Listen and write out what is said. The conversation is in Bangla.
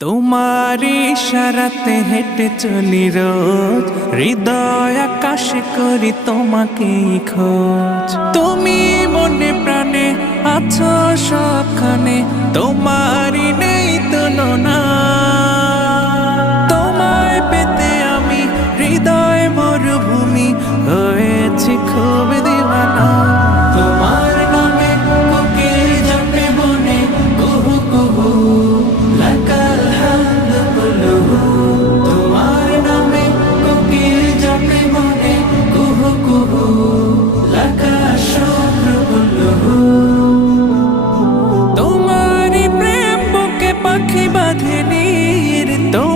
তোমার ইশারাতে হেঁটে চলি রোজ। হৃদয় আকাশে করি তোমাকে খোঁজ। তুমি মনে প্রাণে আছো সখানে তোমারই নেই তুলনা তোমায় পেতে আমি হৃদয় মরুভূমি হয়েছি খুব রাখি বাঁধে নীর তো